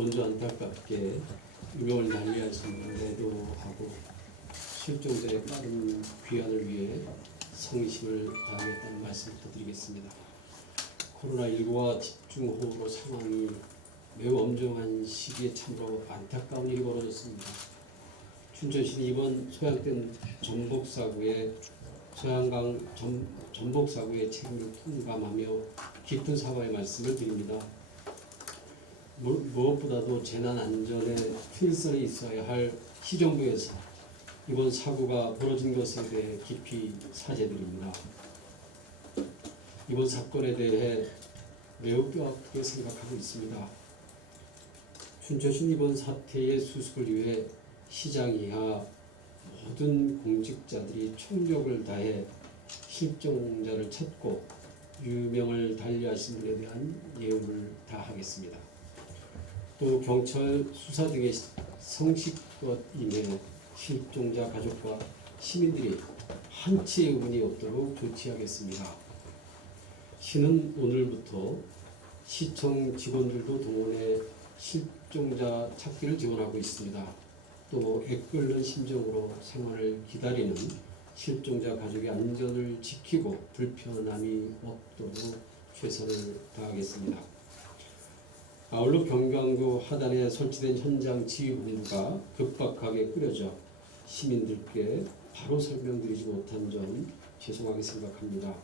먼저 안타깝게 유명을 달리하셨는데도 하고 실종자의 빠른 귀환을 위해 성심을 다하겠다는 말씀부터 드리겠습니다. 코로나19와 집중호우로 상황이 매우 엄중한 시기에 참으로 안타까운 일이 벌어졌습니다. 춘천시는 이번 소양댐 전복사고의 소양강 전복사고의 책임을 통감하며 깊은 사과의 말씀을 드립니다. 무엇보다도 재난 안전에 필선이 있어야 할 시정부에서 이번 사고가 벌어진 것에 대해 깊이 사죄드립니다. 이번 사건에 대해 매우 뼈아프게 생각하고 있습니다. 춘천시는 이번 사태의 수습을 위해 시장 이하 모든 공직자들이 총력을 다해 실종자를 찾고 유명을 달리하신 분에 대한 예우를 다하겠습니다. 또 경찰 수사 등의 성실껏 임해 실종자 가족과 시민들이 한치의 의문이 없도록 조치하겠습니다. 시는 오늘부터 시청 직원들도 동원해 실종자 찾기를 지원하고 있습니다. 또 애끓는 심정으로 생활을 기다리는 실종자 가족의 안전을 지키고 불편함이 없도록 최선을 다하겠습니다. 아울러 경강도 하단에 설치된 현장 지휘본부가 급박하게 꾸려져 시민들께 바로 설명드리지 못한 점 죄송하게 생각합니다.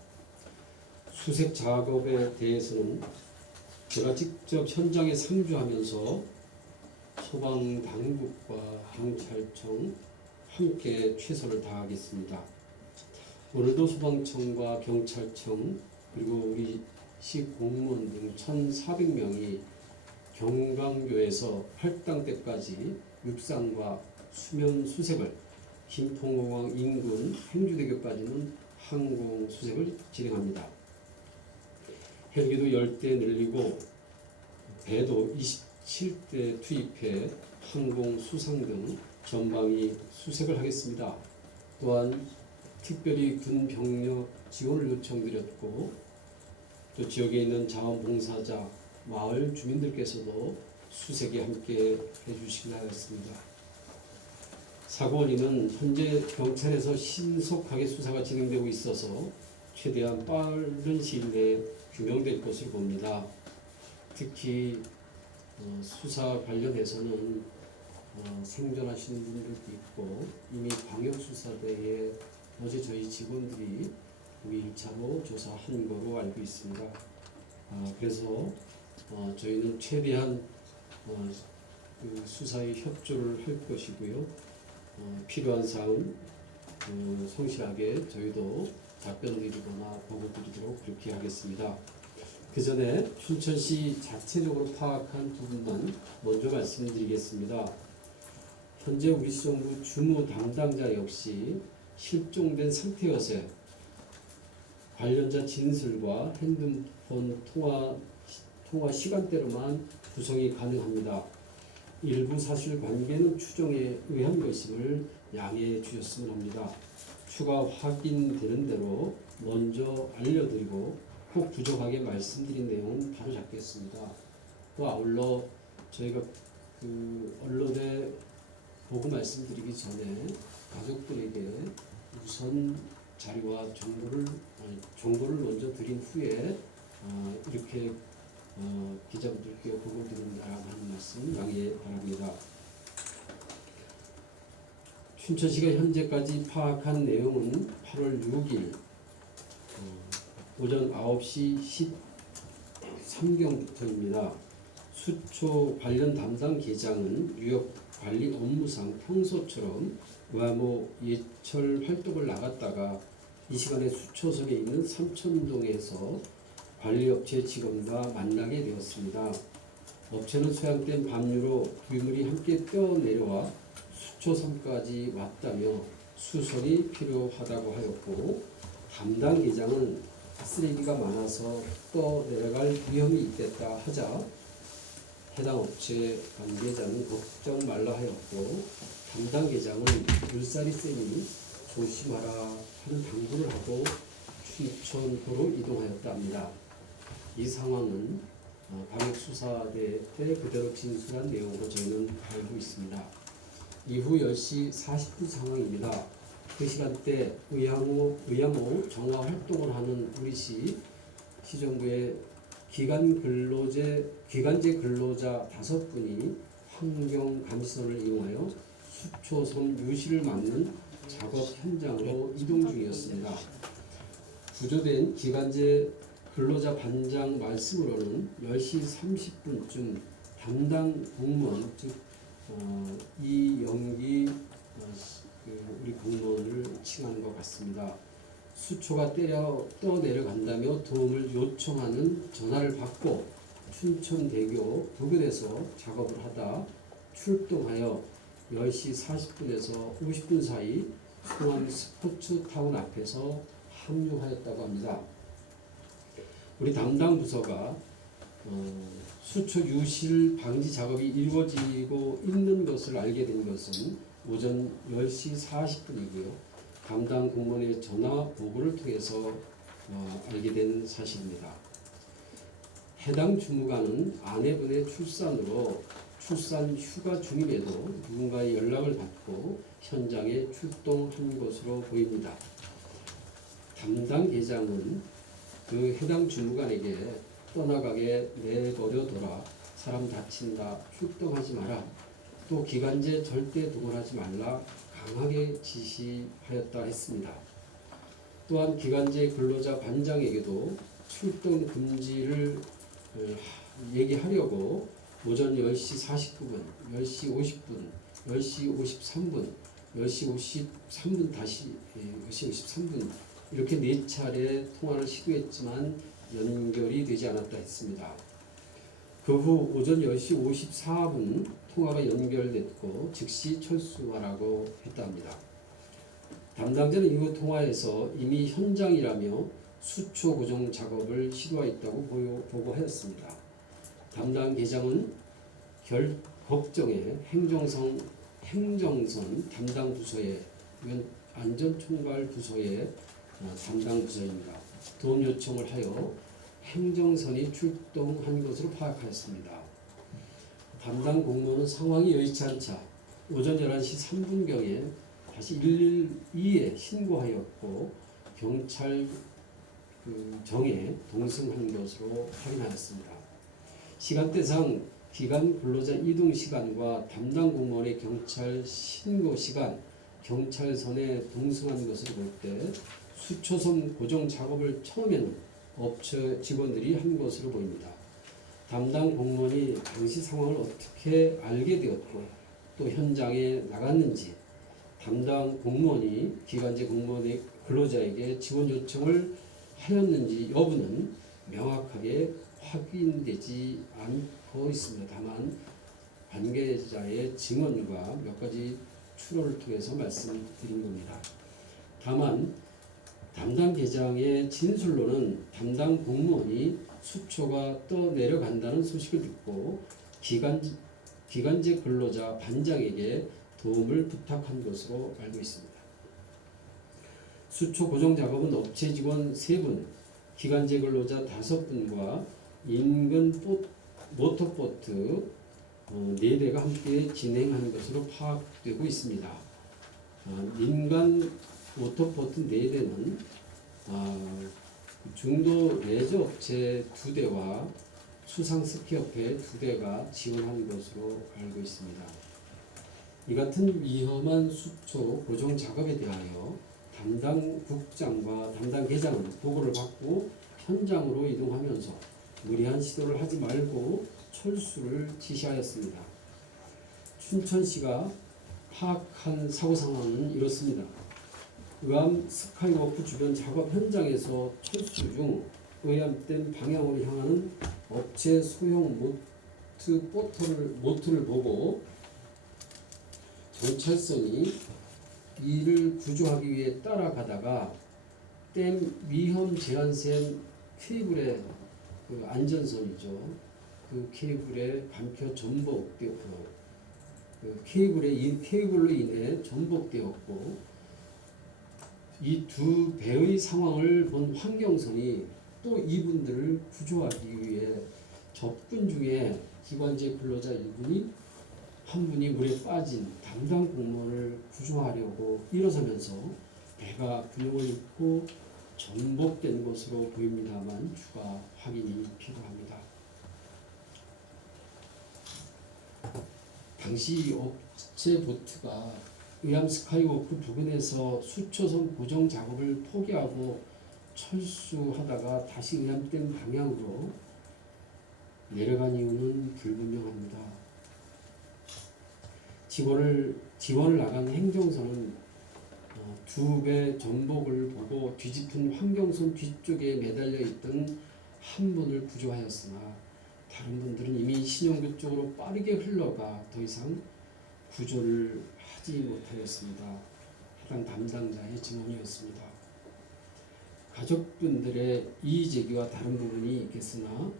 수색 작업에 대해서는 제가 직접 현장에 상주하면서 소방당국과 경찰청 함께 최선을 다하겠습니다. 오늘도 소방청과 경찰청 그리고 우리 시 공무원 등 1,400명이 경강교에서 팔당대까지 육상과 수면 수색을, 김포공항 인근 행주대교까지는 항공 수색을 진행합니다. 헬기도 10대 늘리고 배도 27대 투입해 항공 수상 등 전방위 수색을 하겠습니다. 또한 특별히 군 병력 지원을 요청드렸고 또 지역에 있는 자원봉사자, 마을 주민들께서도 수색에 함께 해주시기로 하였습니다. 사고 원인은 현재 경찰에서 신속하게 수사가 진행되고 있어서 최대한 빠른 시일 내에 규명될 것으로 봅니다. 특히 수사 관련해서는 생존하시는 분들도 있고 이미 광역수사대에 어제 저희 직원들이 1차로 조사한 거로 알고 있습니다. 그래서 저희는 최대한 그 수사에 협조를 할 것이고요. 필요한 사항은 성실하게 저희도 답변드리거나 보고드리도록 그렇게 하겠습니다. 그 전에 춘천시 자체적으로 파악한 부분만 먼저 말씀드리겠습니다. 현재 우리 시정부 주무 담당자 역시 실종된 상태여서 관련자 진술과 핸드폰 통화 시간대로만 구성이 가능합니다. 일부 사실관계는 추정에 의한 것임을 양해해 주셨으면 합니다. 추가 확인되는 대로 먼저 알려드리고 꼭 부족하게 말씀드린 내용은 바로 잡겠습니다. 또 아울러 저희가 언론에 보고 말씀드리기 전에 가족들에게 우선 자료와 정보를 먼저 드린 후에 이렇게 기자분들께 보고 드린다라고 하는 말씀 양해 바랍니다. 춘천시가 현재까지 파악한 내용은 8월 6일 오전 9시 13경부터입니다. 수초 관련 담당 계장은 유역 관리 업무상 평소처럼 외모 예철 활동을 나갔다가 이 시간에 수초석에 있는 삼천동에서 관리업체 직원과 만나게 되었습니다. 업체는 소양댐 밤류로 유물이 함께 떠내려와 수초섬까지 왔다며 수선이 필요하다고 하였고 담당 계장은 쓰레기가 많아서 떠내려갈 위험이 있겠다 하자 해당 업체 관계자는 걱정 말라 하였고 담당 계장은 물살이 세니 조심하라 하는 당부를 하고 춘천호로 이동하였다 합니다. 이 상황은 광역수사대 때 그대로 진술한 내용으로 저희는 알고 있습니다. 이후 10시 40분 상황입니다. 그 시간대 의향호 정화 활동을 하는 우리시 시정부의 기간제 근로자 5분이 환경 감시선을 이용하여 수초섬 유실을 막는 작업 현장으로 이동 중이었습니다. 구조된 기간제 근로자 반장 말씀으로는 10시 30분쯤 담당 공무원 즉 이영기 우리 공무원을 칭한 것 같습니다. 수초가 떠내려간다며 도움을 요청하는 전화를 받고 춘천대교 부근에서 작업을 하다 출동하여 10시 40분에서 50분 사이 수원 스포츠타운 앞에서 합류하였다고 합니다. 우리 담당 부서가 수초 유실 방지 작업이 이루어지고 있는 것을 알게 된 것은 오전 10시 40분이고요. 담당 공무원의 전화 보고를 통해서 알게 된 사실입니다. 해당 주무관은 아내분의 출산으로 출산 휴가 중임에도 누군가의 연락을 받고 현장에 출동한 것으로 보입니다. 담당 계장은 그 해당 주무관에게 떠나가게 내버려둬라, 사람 다친다, 출동하지 마라, 또 기간제 절대 동원하지 말라 강하게 지시하였다 했습니다. 또한 기간제 근로자 반장에게도 출동 금지를 얘기하려고 오전 10시 49분, 10시 50분, 10시 53분, 10시 53분 다시 10시 53분 이렇게 4차례 통화를 시도했지만 연결이 되지 않았다 했습니다. 그 후 오전 10시 54분 통화가 연결됐고 즉시 철수하라고 했답니다. 담당자는 이후 통화에서 이미 현장이라며 수초 고정 작업을 시도했다고 보고하였습니다. 담당 계장은 법정에 행정선 담당 부서에 이건 안전총괄 부서의 담당 부서입니다. 도움 요청을 하여 행정선이 출동한 것으로 파악하였습니다. 담당 공무원은 상황이 여의치 않자 오전 11시 3분경에 다시 112에 신고하였고 경찰 정에 동승한 것으로 확인하였습니다. 시간대상 기간 근로자 이동 시간과 담당 공무원의 경찰 신고 시간, 경찰선에 동승한 것을 볼 때 수초섬 고정 작업을 처음에는 업체 직원들이 한 것으로 보입니다. 담당 공무원이 당시 상황을 어떻게 알게 되었고 또 현장에 나갔는지, 담당 공무원이 기간제 공무원의 근로자에게 지원 요청을 하였는지 여부는 명확하게 확인되지 않고 있습니다. 다만 관계자의 증언과 몇 가지 추론을 통해서 말씀드린 겁니다. 다만 담당 계장의 진술로는 담당 공무원이 수초가 떠내려간다는 소식을 듣고 기간제 근로자 반장에게 도움을 부탁한 것으로 알고 있습니다. 수초 고정 작업은 업체 직원 3분, 기간제 근로자 5분과 인근 모터보트 4대가 함께 진행한 것으로 파악되고 있습니다. 민간 모터보트 4대는 중도 레저 업체 2대와 수상스키업체 2대가 지원한 것으로 알고 있습니다. 이 같은 위험한 수초 고정 작업에 대하여 담당 국장과 담당 계장은 보고를 받고 현장으로 이동하면서 무리한 시도를 하지 말고 철수를 지시하였습니다. 춘천시가 파악한 사고 상황은 이렇습니다. 의암 스카이워크 주변 작업 현장에서 철수 중 의암댐 방향으로 향하는 업체 소형 모트를 보고 경찰선이 이를 구조하기 위해 따라가다가 댐 위험 제한선 케이블의 안전선이죠. 그 케이블에 감겨 전복되었고 케이블로 인해 전복되었고 이 두 배의 상황을 본 환경선이 또 이분들을 구조하기 위해 접근 중에 기관지 근로자 한 분이 물에 빠진 담당 공무원을 구조하려고 일어서면서 배가 균형을 잃고 전복된 것으로 보입니다만 추가 확인이 필요합니다. 당시 업체 보트가 의암 스카이워크 부근에서 수초선 고정 작업을 포기하고 철수하다가 다시 의암댐 방향으로 내려간 이유는 불분명합니다. 지원을 나간 행정선은 두 배 전복을 보고 뒤집힌 환경선 뒤쪽에 매달려 있던 한 분을 구조하였으나 다른 분들은 이미 신용교 쪽으로 빠르게 흘러가 더 이상 구조를 하지 못하였습니다. 해당 담당자의 증언이었습니다. 가족분들의 이의 제기와 다른 부분이 있겠으나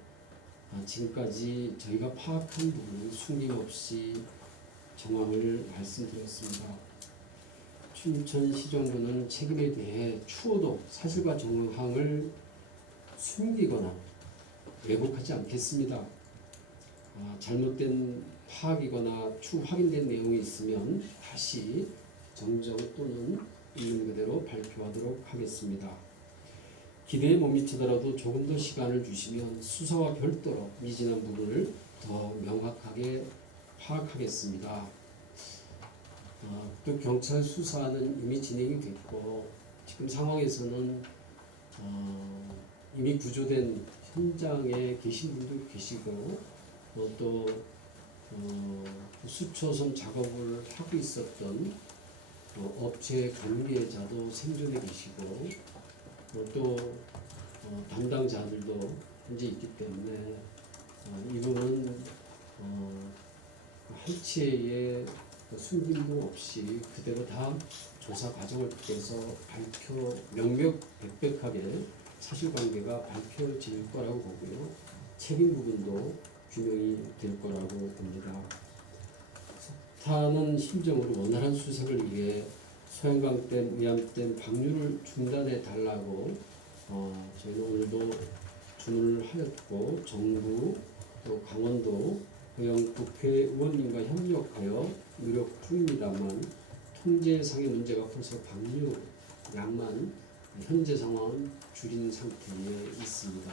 지금까지 저희가 파악한 부분은 숨김없이 정황을 말씀드렸습니다. 춘천시정부는 책임에 대해 추호도 사실과 정황을 숨기거나 왜곡하지 않겠습니다. 잘못된 파악이거나 추 확인된 내용이 있으면 다시 정정 또는 있는 그대로 발표하도록 하겠습니다. 기대에 못 미치더라도 조금 더 시간을 주시면 수사와 별도로 미진한 부분을 더 명확하게 파악하겠습니다. 또 경찰 수사는 이미 진행이 됐고 지금 상황에서는 이미 구조된 현장에 계신 분도 계시고 또 수초선 작업을 하고 있었던 업체 관계자도 생존해 계시고 또 담당자들도 현재 있기 때문에 이 부분은 한치의 숨김도 없이 그대로 다 조사 과정을 통해서 명명백백하게 사실관계가 밝혀질 거라고 보고요. 책임 부분도 규명이 될 거라고 봅니다. 석탄은 심정으로 원활한 수색을 위해 소양강댐, 의암댐 방류를 중단해 달라고 저희는 오늘도 주문을 하였고 정부 또 강원도 고양 국회의원님과 협력하여 노력 중입니다만 통제상의 문제가 커서 방류량만 현재 상황은 줄인 상태에 있습니다.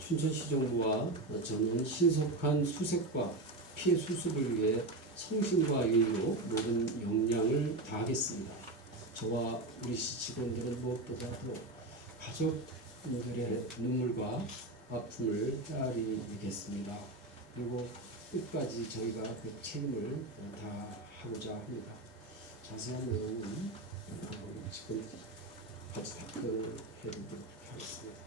춘천시정부와 저는 신속한 수색과 피해 수습을 위해 성심과 예의로 모든 역량을 다하겠습니다. 저와 우리 시 직원들은 무엇보다도 가족들의 눈물과 아픔을 따르겠습니다. 그리고 끝까지 저희가 그 책임을 다하고자 합니다. 자세한 내용은 지금 같이 답변을 해드리도록 하겠습니다.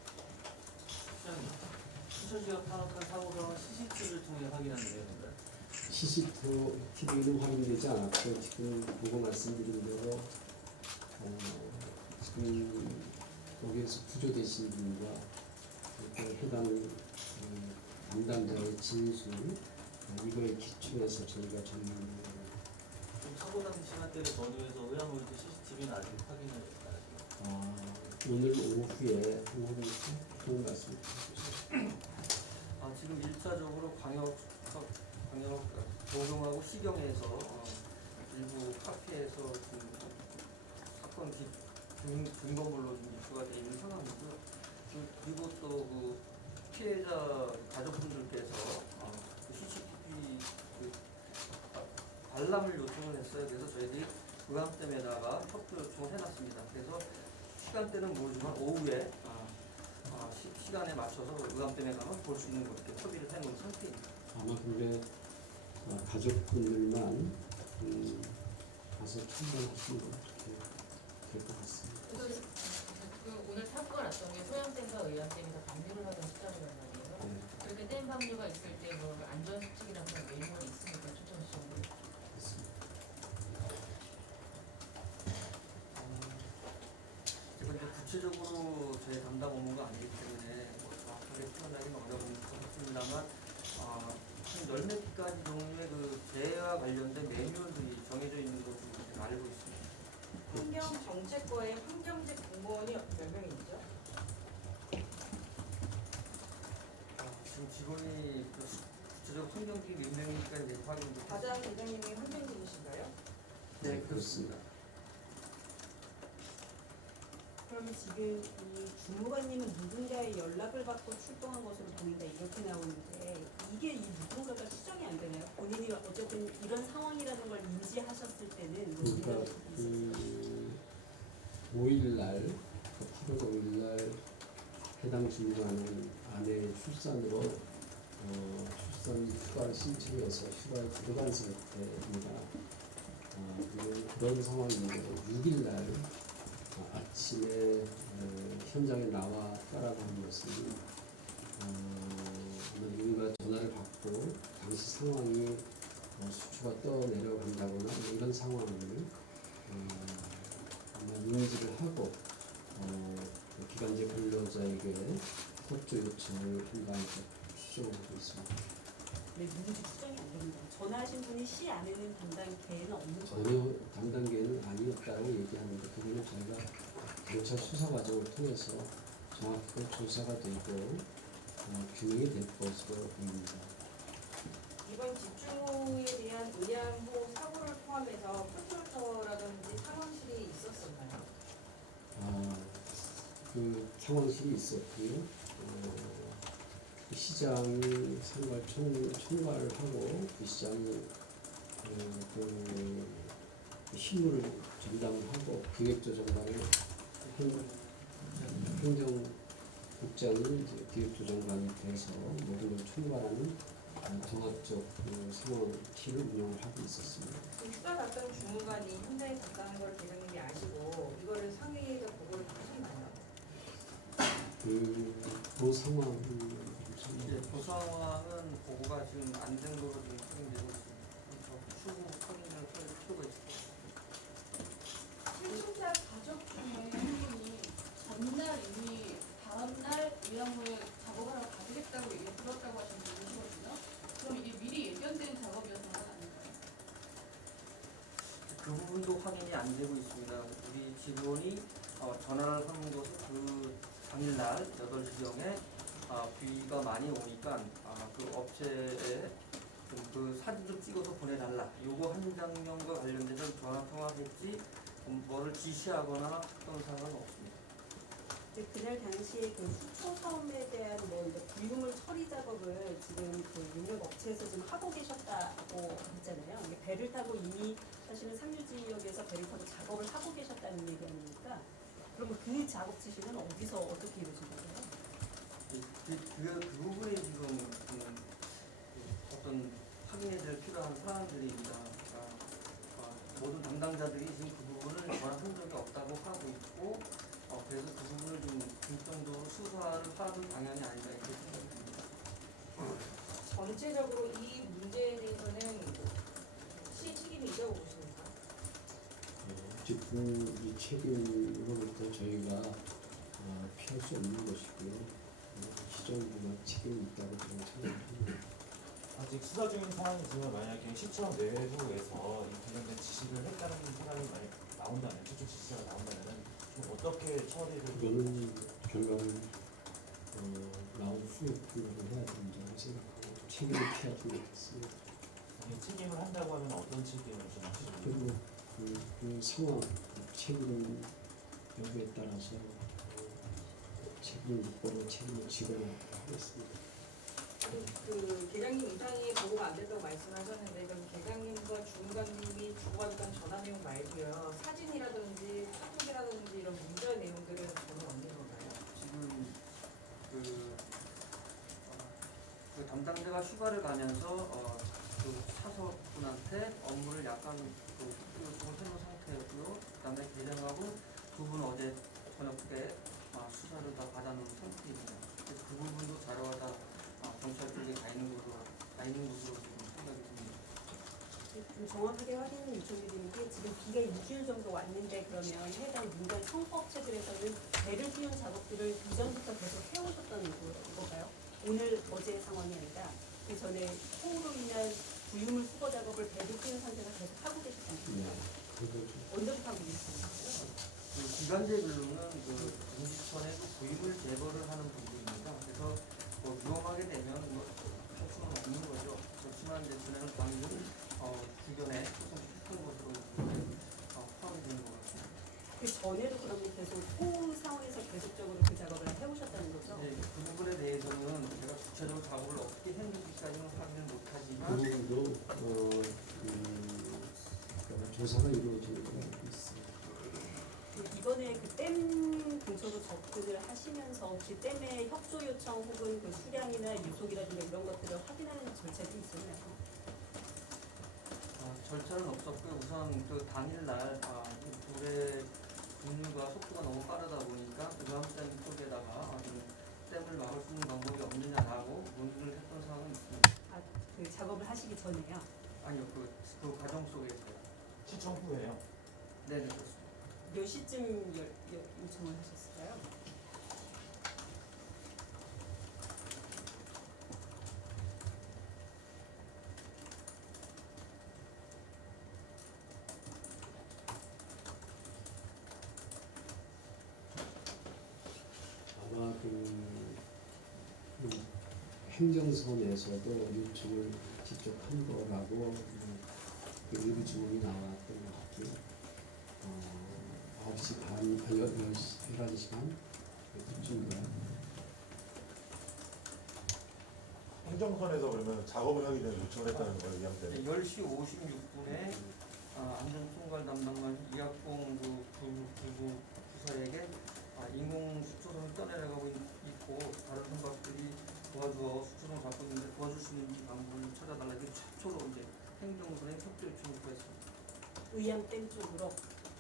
춘천시가 파악한 사고가 CCTV를 통해 확인한 내용인가요? CCTV는 확인되지 않았고 지금 보고 말씀드린 대로 지금 거기에서 구조되신 분과 해당 담당자의 진술 이거에 기초해서 저희가 전문으로 사고 당시 시간대를 전후해서 의암홀드 CCTV는 아직 확인을 안 했습니다. 오늘 오후에 그런 말씀 드리겠습니다. 지금 1차적으로 광역 동경하고 시경에서 일부 카페에서 사건 증거물로 입수가 되어 있는 상황이고요. 그리고 또 그 피해자 가족분들께서 CCTV 관람을 요청을 했어요. 그래서 저희들이 의암댐에다가 협조 요청을 해놨습니다. 그래서 시간대는 모르지만 오후에 시간에 맞춰서 의암댐에 가면 볼 수 있는 거 이렇게 협의를 해놓은 상태입니다. 아마 근데 가족분들만 가서 참관하시는 거 어떻게 될 것 같습니다. 오늘 사고가 났던 게 소양댐과 의암댐이 다 방류를 하던 시점이란 말이에요. 네. 그렇게 댐 방류가 있을 때 뭐 안전수칙이나 그런 매뉴얼이 있습니까? 춘천시정부. 제가 이제 구체적으로 제 담당 업무가 아니기 때문에 정확하게 표현하기는 어려운 것 같습니다만 한 10몇 가지 정도의 그 재해와 관련된 매뉴얼들이 정해져 있는 것으로 제가 알고 있습니다. 환경정책과의 환경직 공무원이 몇 명이죠? 지금 직원이 구체적 환경직 몇 명인지까지 네, 확인 못 과장 대장님이 환경직이신가요? 네, 그렇습니다. 그러면 지금 이 주무관님은 누군가의 연락을 받고 출동한 것으로 보인다 이렇게 나오는데 이게 이 누군가가 추정이 안 되나요? 본인이 어쨌든 이런 상황이라는 걸 인지하셨을 때는 뭐 그러니까 이런 부분이 있었어요. 5일날 8월 5일날 해당 주무관은 아내의 출산으로 출산 휴가를 신청해서 휴가에 들어간 상태입니다. 그런 상황인데 6일날 아침에 현장에 나와 따라가는 것은 누군가 전화를 받고 당시 상황이 수초가 떠내려간다거나 이런 상황을 아마 인지를 하고 기간제 근로자에게 협조 요청을 한다고 추정하고 있습니다. 네, 누군지 추정이 안 됩니다. 전화하신 분이 시 안에는 담당 개는 없는 거예요. 전혀 담당계는 아니었다고 얘기하는데 그거는 저희가 경찰 수사 과정을 통해서 정확하게 조사가 되고 규명이 될 것으로 보입니다. 이번 집중호우에 대한 의암호 사고를 포함해서 컨트롤터라든지 상황실이 있었었나요? 그 상황실이 있었고요. 그 시장이 총괄을 하고 그 시장이 그 실무를 전담을 하고 기획조정관의 행정국장이 이제 기획조정관이 돼서 모든 걸 총괄하는 종합적 상황실을 운영을 하고 있었습니다. 그 휴가 갔던 주무관이 현장에 갔다는 걸 대장님이 아시고 이거를 상위에서 보고를 하셨나요? 그 상황 이제 그 상황은 보고가 지금 안 된 거로 지금 확인되고 있습니다. 추후 확인을 하고 있습니다. 실종자 가족 중에 한 분이 전날 이미 다음날 의암호에 작업을 하러 가시겠다고 얘기 들었다고 하신 분이 계시거든요. 그럼 이게 미리 예견된 작업이었던 건 아닌가요? 그 부분도 확인이 안 되고 있습니다. 우리 직원이 전화를 하는 것은 그 당일날 8시경에 비가 많이 오니까 그 업체에 그 사진 좀 찍어서 보내달라. 요거 한 장면과 관련돼서 전화 통화했지 뭐를 지시하거나 했던 사항은 없습니다. 근데 그날 당시에 그 수초 사업에 대한 뭐 이제 불유물 처리 작업을 지금 그 용역 업체에서 지금 하고 계셨다고 했잖아요. 이게 배를 타고 이미 사실은 상류 지역에서 배를 타고 작업을 하고 계셨다는 얘기 아닙니까? 그러면 그 작업 지시는 어디서 어떻게 이루어진 거예요? 그 부분이 지금 어떤 확인해야 될 필요한 사항들입니다. 그러니까 모든 담당자들이 지금 그 부분을 전화한 적이 없다고 하고 있고 그래서 그 부분을 좀 중점적으로 수사를 하는 방향이 아닌가 이렇게 생각이 듭니다. 전체적으로 이 문제에 대해서는 시 책임이 있다고 보십니까? 어쨌든 이 책임으로부터 저희가 피할 수 없는 것이고요. 시정부가 책임이 있다고 저는 생각합니다. 아직 수사 중인 상황이지만 만약에 시청 내부에서 이 관련된 지시를 했다는 사람이 만약 나온다면, 최초 지시자가 나온다면 좀 어떻게 처리를 그거는 결과를 나온 후에 분석을 해야 된다고 생각하고 책임을 피하지 못했습니다. 만약 책임을 한다고 하면 어떤 책임을 좀 하시는 그리고 그 상황, 책임 여부에 따라서 책임 묻고 책임을 지도록 하겠습니다. 그 계장님 이상이 보고가 안 됐다고 말씀하셨는데 그럼 계장님과 주무관님이 주고받았던 전화 내용 말고요 사진이라든지 카톡이라든지 이런 문자 내용들은 전혀 없는 건가요? 지금 그 담당자가 휴가를 가면서 그 사서분한테 업무를 약간 조금 해놓은 상태였고요. 그다음에 계장하고 두 분 어제 저녁 때 수사를 다 받아놓은 상태입니다. 그래서 그 부분도 자료가 다 경찰 쪽에 가 있는 것으로 지금 생각이 듭니다. 좀 정확하게 확인을 요청드리는 게 지금 비가 일주일 정도 왔는데 그러면 해당 민간 청구업체들에서는 배를 띄운 작업들을 이전부터 계속 해오셨던 건가요? 오늘 어제의 상황이 아니라 그 전에 호우로 인한 부유물 수거 작업을 배를 띄운 상태가 계속 하고 계셨던 건가요? 언제부터 하고 계셨던 거예요? 그 기간제 근로는 그 공지천에 부유물 제거를 하는 부분입니다. 그래서 뭐 위험하게 되면 뭐할 수는 없는 거죠. 그렇지만 이제 저는 방금 주변에 조금 깊은 것으로 포함이 되는 것 같습니다. 그 전에도 그러면 계속 토 상황에서 계속적으로 그 작업을 해오셨다는 거죠? 네, 그 부분에 대해서는 제가 구체적으로 작업을 어떻게 했는지까지는 확인을 그 못하지만 부분도 조사가 이루어지는 걸로 알고 있습니다. 이번에 그 댐 근처로 접근을 하시면서 혹시 댐의 협조 요청 혹은 그 수량이나 유속이라든가 이런 것들을 확인하는 절차도 있었나요? 절차는 없었고요. 우선 그 당일날 물의 분류가 속도가 너무 빠르다 보니까 의암댐 쪽에다가 댐을 막을 수 있는 방법이 없느냐라고 논의를 했던 상황은 있습니다. 그 작업을 하시기 전에요? 아니요, 그 과정 속에서요. 시청 후에요. 네, 그렇습니다. 몇 시쯤 요청을 하셨을까요? 아마 행정선에서도 요청을 직접 한 거라고 그 일부 주문이 나왔던 것 같고요. 9시 반, 11시 반 그쯤인가요? 행정선에서 그러면 작업을 하기 전에 요청을 했다는 거예요, 이양 때문에. 10시 56분에 안전총괄 담당관 이학봉 부서에게 인공 수초선을 떠내려가고 있고 다른 선박들이 도와주어 수초선을 잡고 있는데 도와줄 수 있는 방법을 찾아달라. 이게 최초로 이제 행정선에 협조 요청을 구했습니다. 의암댐 쪽으로?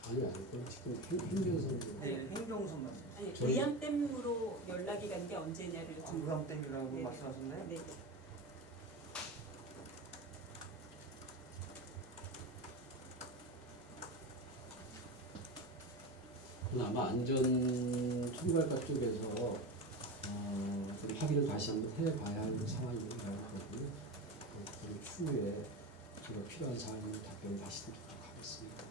아니 그 지금 행정선 네, 행정선만. 아니, 저희- 의암댐으로 연락이 간 게 언제냐를 좀. 의암댐이라고 네. 말씀하셨나요? 네. 아마 안전총괄과 쪽에서 좀 확인을 다시 한번 해봐야 할 상황인 것 같거든요. 그 추후에 제가 필요한 사항을 답변을 다시 드리도록 하겠습니다.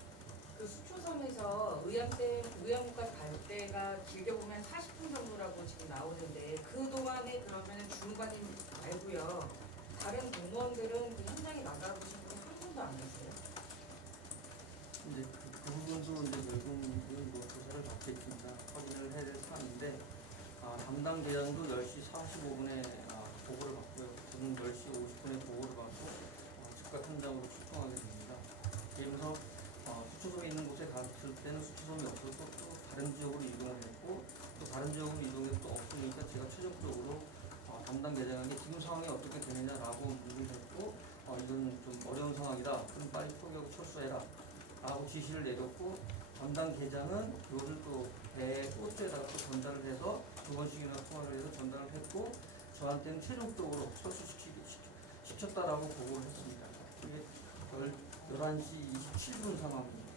그 수초섬에서 의암까지 갈 때가 길게 보면 40분 정도라고 지금 나오는데 그 동안에 그러면 주무관님 말고요. 다른 공무원들은 그 현장에 나가보신 분이 한 분도 안 계세요? 이제 그 부분도 이제 결국은 뭐 조사를 받겠습니다. 확인을 해야 될 사안인데 담당 대장도 10시 45분에 보고를 받고요. 저는 10시 50분에 보고를 받고 즉각 현장으로 출동하게 됩니다. 그러면서 수초섬에 있는 곳에 갔을 때는 수초섬이 없어서 또 다른 지역으로 이동을 했고 또 다른 지역으로 이동해서 또 없으니까 제가 최종적으로 담당 대장에게 지금 상황이 어떻게 되느냐라고 문의를 했고 이건 좀 어려운 상황이다. 그럼 빨리 포기하고 철수해라. 라고 지시를 내렸고 담당 계장은 그것을 또 배 포트에다가 또 전달을 해서 2번씩이나 통화를 해서 전달을 했고 저한테는 최종적으로 철수시켰다라고 보고를 했습니다. 이게 11시 27분 상황입니다.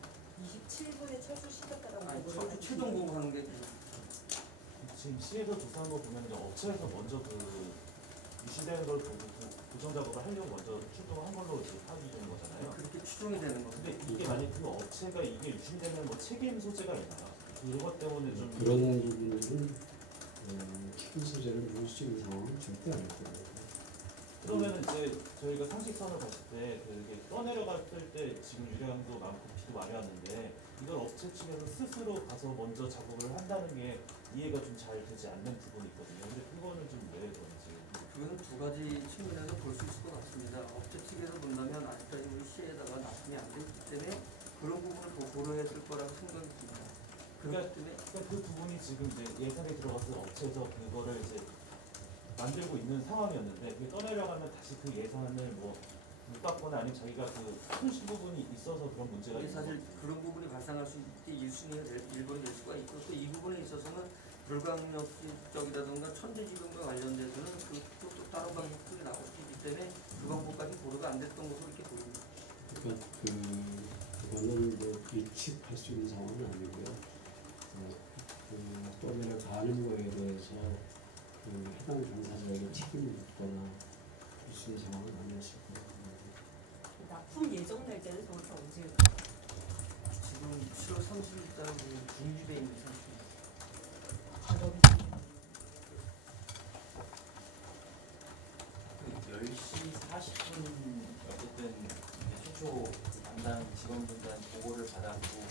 27분에 철수시켰다라고 아니, 보고를 철수 최종 보고하는 게 지금 시에서 조사한 거 보면 업체에서 먼저 그 유실되는 걸 보고 보정 작업을 하려고 먼저 출동한 걸로 이제 파악이 되는 거잖아요. 그렇게 추정이 되는 근데 건데 이게 만약 그 업체가 이게 유실되면 뭐 책임 소재가 있나요? 그것 때문에 좀 그런 부분은 책임 소재를 물을 수 있는 상황은 절대 아닐 거예요. 그러면은 이제 저희가 상식선을 봤을 때 그게 떠내려갔을 때 지금 유량도 많고 비도 많이 왔는데 이걸 업체 측에서 스스로 가서 먼저 작업을 한다는 게 이해가 좀 잘 되지 않는 부분이 있거든요. 근데 그거는 좀 왜 그런지. 그거는 두 가지 측면에서 볼 수 있을 것 같습니다. 업체 측에서 본다면 아직까지 우리 시에다가 납품이 안 됐기 때문에 그런 부분을 더 고려했을 거라고 생각이 듭니다. 그렇기 때문에 그 부분이 지금 이제 예산에 들어가서 업체에서 그거를 이제 만들고 있는 상황이었는데 그게 떠내려가면 다시 그 예산을 뭐 못 받거나 아니면 자기가 그 손실 부분이 있어서 그런 문제가 이게 있는 사실 거죠. 그런 부분이 발생할 수 있게 1순위가 일본이 될 수가 있고 또 이 부분에 있어서는 불가항력적이라든가 천재지변과 관련돼서는 또 다른 방법들이 나올 수 있기 때문에 그 방법까지 고려가 안 됐던 것으로 이렇게 보입니다. 그러니까 그거는 뭐 예측할 수 있는 상황은 아니고요. 떠내려가는 거에 대해서 해당 당사자에게 책임을 묻거나 할 수 있는 상황은 아니었을 거예요. 납품 예정 날짜는 정확히 언제예요? 지금 7월 30일자로 중지되어 있는 상태입니다. 작업이 최초 담당 직원분들한테 보고를 받았고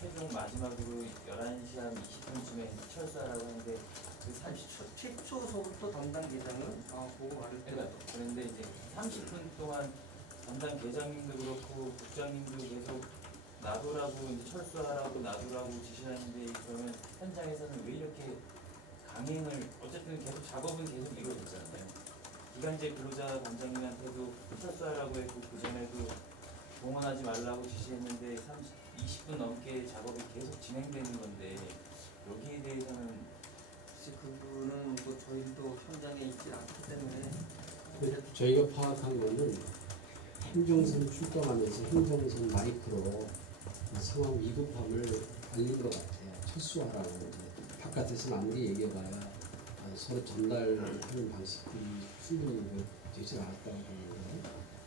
최종 마지막으로 11시 한 20분쯤에 철수하라고 하는데 그 30초 최초서부터 담당 계장은 보고 받을 때 그런데 이제 30분 동안 담당 계장님도 그렇고 국장님도 계속 놔두라고 이제 철수하라고 놔두라고 지시하는데 그러면 현장에서는 왜 이렇게 강행을 어쨌든 계속 작업은 계속 이루어졌잖아요. 기간제 근로자 반장님한테도 철수하라고 했고 그 전에도 동원하지 말라고 지시했는데 20분 넘게 작업이 계속 진행되는 건데 여기에 대해서는 그분은 뭐 저희도 현장에 있지 않기 때문에 저희가 파악한 거는 행정선 출동하면서 행정선 마이크로 상황 위급함을 알린 것 같아요. 철수하라고. 이제 바깥에서는 아무리 얘기해봐야 서로 전달하는 방식들이 충분히 되지 않았다고 보는데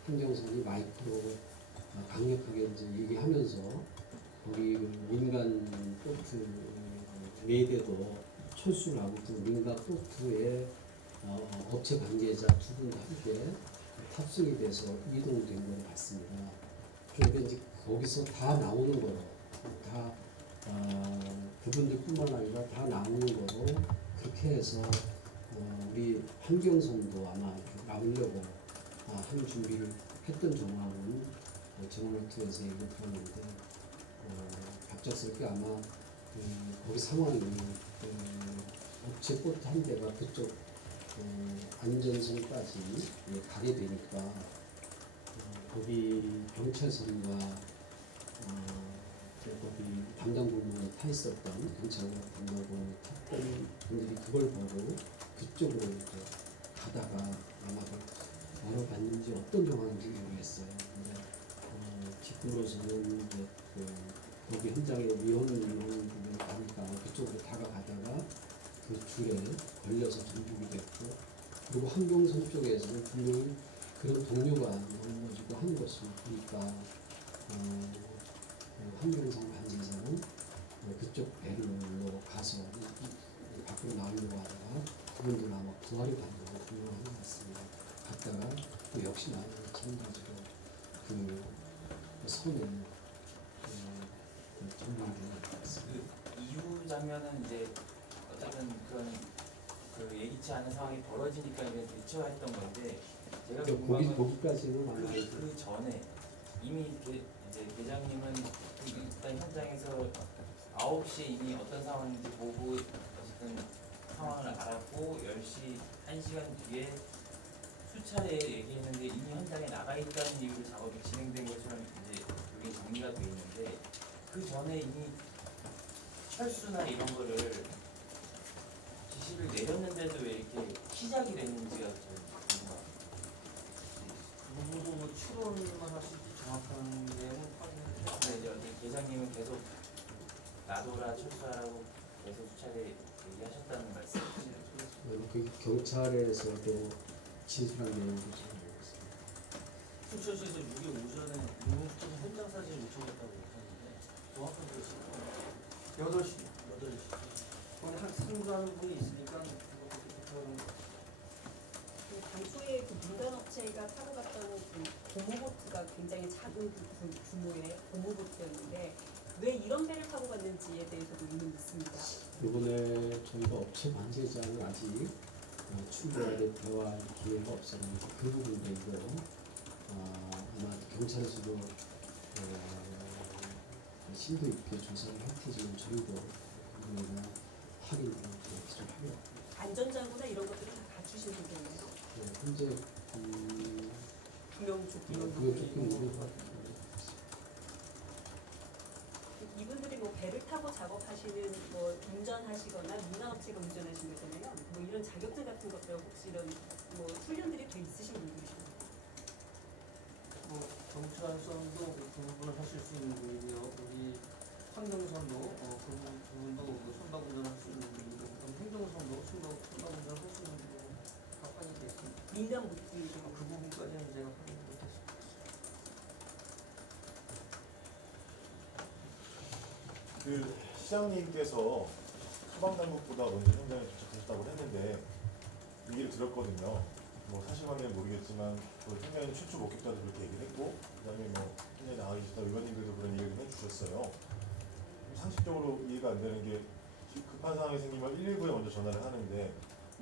행정선이 마이크로 강력하게 이제 얘기하면서 거기 민간 포트 4대도 철수를 하고 또 민간 포트에 업체 관계자 2분 함께 탑승이 돼서 이동된 걸 봤습니다. 그러니까 이제 거기서 다 나오는 거로 다 그분들뿐만 아니라 다 나오는 거로 그렇게 해서 우리 환경선도 아마 나오려고 한 준비를 했던 정황은 정원호투에서 얘기 들었는데 갑작스럽게 아마 거기 상황이 업체 포트 한 대가 그쪽 안전선까지 가게 되니까 거기 경찰선과 거기 담당 부문에 타 있었던 경찰 담당 부문에 탔던 분들이 그걸 보고 그쪽으로 이렇게 가다가 아마 알아봤는지 어떤 정황인지 모르겠어요. 근데 직구로서는 이제 거기 현장에 위험 부분을 가니까 그쪽으로 다가가다가 그 줄에 걸려서 전복이 됐고 그리고 환경선 쪽에서는 분명히 그런 동료가 넘어지고 한 것을 보니까 환경선 관계자는 그쪽 배로 가서 밖으로 나오려고 하다가 그분들 아마 부활이 간다고 분명한 것 같습니다. 갔다가 또 역시나 마찬가지로 그 선을 전복이 되는 것 같습니다. 그 이후 장면은 이제 어쨌든 그런 그 예기치 않은 상황이 벌어지니까 이제 대처했던 건데 제가 궁금한 건 거기까지는 안 알죠. 그 전에 이미 이제 계장님은 일단 현장에서 9시에 이미 어떤 상황인지 보고 어쨌든 상황을 알았고 10시 1시간 뒤에 수차례 얘기했는데 이미 현장에 나가 있다는 이유로 작업이 진행된 것처럼 이제 여기 정리가 돼 있는데 그 전에 이미 철수나 이런 거를 지시를 내렸는데도 왜 이렇게 시작이 됐는지가 좀 궁금합니다. 그 부분도 뭐 추론만 하시지 정확한 내용은 확인을 근데 이제 어떤 계장님은 계속 놔둬라 철수하라고 계속 수차례 얘기하셨다는 말씀이시죠? 그 경찰에서도 진술한 내용도 잘 모르겠습니다. 순천시에서 6일 오전에 인공수천 현장 사진을 요청했다고 했는데 정확한 것이 8시 8시. 거기 한 상주하는 분이 있으니까 그것도 부탁하는 당초에 그 민간 업체가 타고 갔던 그 고무보트가 굉장히 작은 규모의 고무보트였는데 왜 이런 배를 타고 갔는지에 대해서도 의문이 있습니다. 이번에 저희가 업체 관계자를 아직 충분하게 대화할 기회가 없었는데 그 부분도 이거 아마 경찰에서도 심도 있게 조사를 할 테지만 저희도 그 부분에 확인을 좀 하려고. 안전장구나 이런 것들을 다 갖추신 상태인가요? 현재 구명 조끼 그거 조금 있는 것 같아요. 이분들이 뭐 배를 타고 작업하시는 뭐 운전하시거나 민간업체가 운전하시는 거잖아요. 뭐 이런 자격증 같은 것들 혹시 이런 뭐 훈련들이 돼 있으신 분들이신가요? 뭐 경찰선도 그 부분을 하실 수 있는 분이고요. 우리 환경선도 그 부분도 선박 운전할 수 있는 분이고 행정선도 선박 운전할 수 있는 분이고 각관이 되어 있습니다. 민간 보트 그 부분까지는 제가 확인 못했습니다. 그 시장님께서 소방당국보다 먼저 현장에 도착하셨다고 했는데 얘기를 들었거든요. 뭐 사실관계는 모르겠지만 그 현장님 최초 목격자도 그렇게 얘기를 했고 그다음에 뭐 현장에 나와 계셨던 의원님들도 그런 얘기를 좀 해주셨어요. 상식적으로 이해가 안 되는 게 급한 상황이 생기면 119에 먼저 전화를 하는데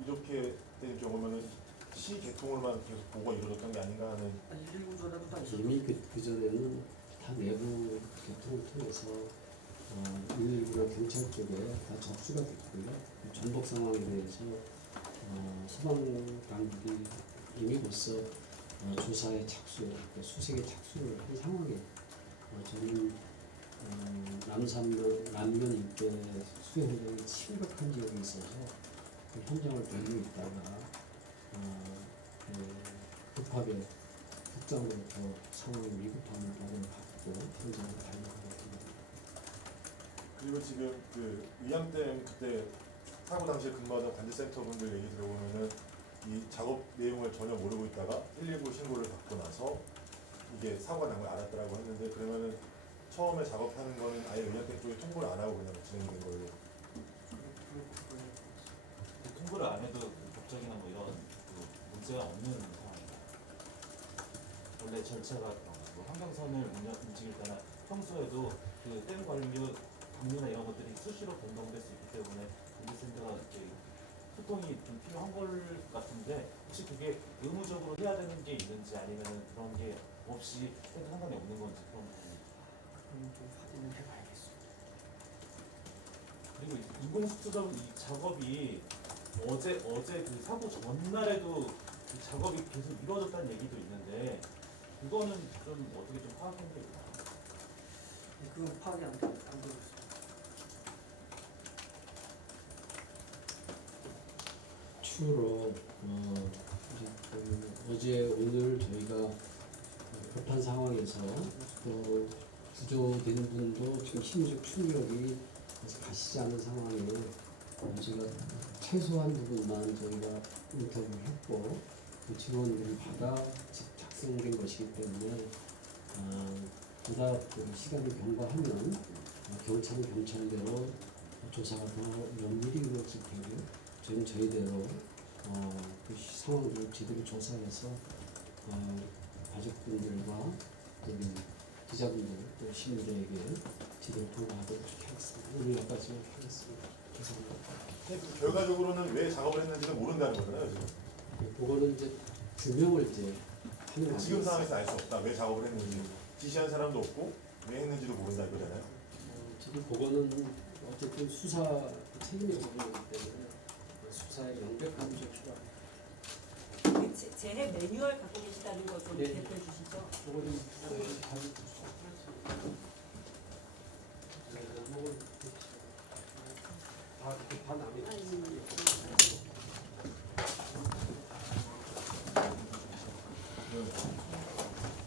이렇게 된 경우면은 시 개통으로만 계속 보고가 이루어졌던 게 아닌가 하는. 아니 119 전화도 다 있었고. 이미 그전에는 다 내부 교통을 통해서 119나 경찰 쪽에 다 접수가 됐고요. 전복 상황에 대해서 소방 당국이 이미 벌써 조사에 착수, 수색에 착수를 한 상황에 저는 남면 일대 수해현장이 심각한 지역이 있어서 그 현장을 돌고 있다가 급하게 국장으로부터 상황이 위급함을 받고 현장으로 달려가고 있습니다. 그리고 지금 그 위암댐 그때 사고 당시에 근무하던 관제센터 분들 얘기 들어보면은 이 작업 내용을 전혀 모르고 있다가 119 신고를 받고 나서 이게 사고가 난 걸 알았더라고 했는데 그러면은 처음에 작업하는 거는 아예 위암댐 쪽에 통보를 안 하고 그냥 진행된 거예요. 통보를 안 해도 법적이나 뭐 이런 문제가 없는 상황입니다. 원래 절차가 뭐 환경선을 움직일 때나 평소에도 그 댐 관련 방류나 이런 것들이 수시로 변동될 수 있기 때문에 관계센터가 이렇게 소통이 좀 필요한 걸 같은데 혹시 그게 의무적으로 해야 되는 게 있는지 아니면 그런 게 없이 해도 상관이 없는 건지 그런 부분이. 좀 확인을 해봐야겠어요. 그리고 인공수초전 이 작업이 어제 그 사고 전날에도 그 작업이 계속 이루어졌다는 얘기도 있는데 그거는 좀 어떻게 좀 파악한 게 있나요? 그건 파악이 안 되었어요. 추후로 어제 오늘 저희가 급한 상황에서 또 구조된 분도 지금 심리적 충격이 아직 가시지 않은 상황에 저희가 최소한 부분만 저희가 인터뷰를 했고 그 증언들을 받아 작성된 것이기 때문에 보다 그 시간이 경과하면 경찰은 경찰대로 조사가 더 면밀히 이루어질 테고요. 저희는 저희대로 그 상황들을 제대로 조사해서 가족분들과 우리 기자분들 또 시민들에게 제대로 통보하도록 하겠습니다. 오늘 여기까지 하겠습니다. 감사합니다. 그 결과적으로는 왜 작업을 했는지는 모른다는 거잖아요 지금. 그거는 이제 규명을 이제 하는 거 지금 상황에서 알 수 없다. 왜 작업을 했는지 지시한 사람도 없고 왜 했는지도 모른다 이거잖아요. 지금 그거는 어쨌든 수사 책임의 부분이기 때문에 수사에 명백한 점이 필요합니다. 재해 매뉴얼 갖고 계시다는 거 좀 네. 대표해 주시죠. 그거는 가지고 다 남이 아니,